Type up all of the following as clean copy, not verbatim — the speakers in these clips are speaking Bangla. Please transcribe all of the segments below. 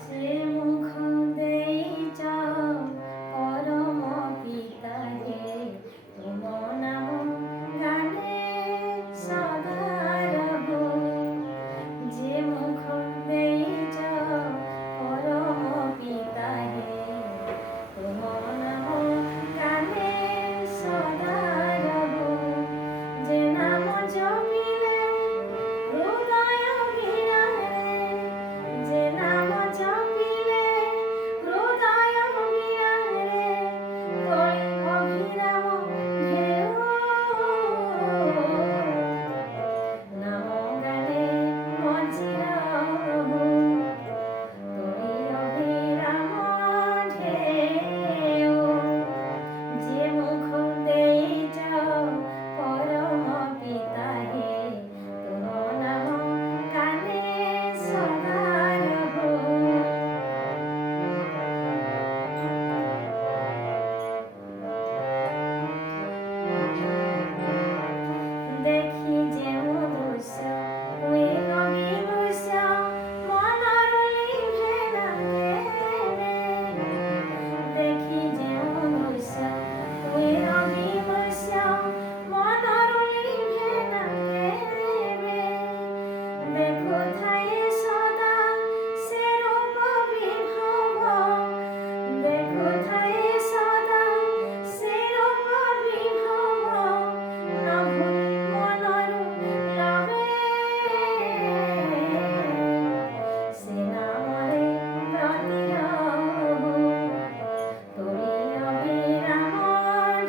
সে মুখ দেইছ পরম পিতারে তুম নাম গানে সদা রব। যে মুখ দেইছ পরম পিতারে তুম নাম গানে সদা রব। যে নাম জপিলে হৃদয় বিরারে, যে নাম জপিলে হৃদয় বিরারে, তরি অভিরাম ঢেউ। নাম গানে মজিরহু, তরি অভিরাম ঢেউ। যে মুখ দেইছ পরম পিতারে তুম নাম গানে সদা রব। দেখি ଯେଉଁ ଦୃଶ୍ୟ ହୁଏ ଅବିମୃଶ୍ୟ, ମନରୁ ଲିଭେ ନା କେବେ। ଦେଖି ଯେଉଁ ଦୃଶ୍ୟ ହୁଏ ଅବିମୃଶ୍ୟ, ମନରୁ ଲିଭେ ନା କେବେ। ଦେଖୁଥାଏ ସଦା ସେ ରୂପ ବିଭବ, ଦେଖୁଥାଏ ସଦା ସେ ରୂପ ବିଭବ। ନ ଭୁଲି ମନରୁ ଲବେ, ସେ ନାମରେ ବ୍ରତି ରହୁ, ତୋରି ଅଭିରାମ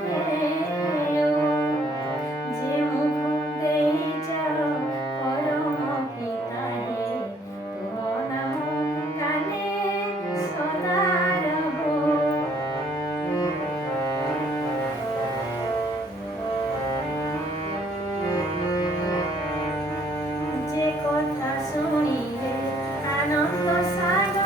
ଢେଉ। ଯେ ମୁଖ ଦେଇଛ ପରମ ପିତାରେ ତୁମ ନାମ ଗାନେ ସଦା ରବ। যে কথা শুনিলে আনন্দ সাগর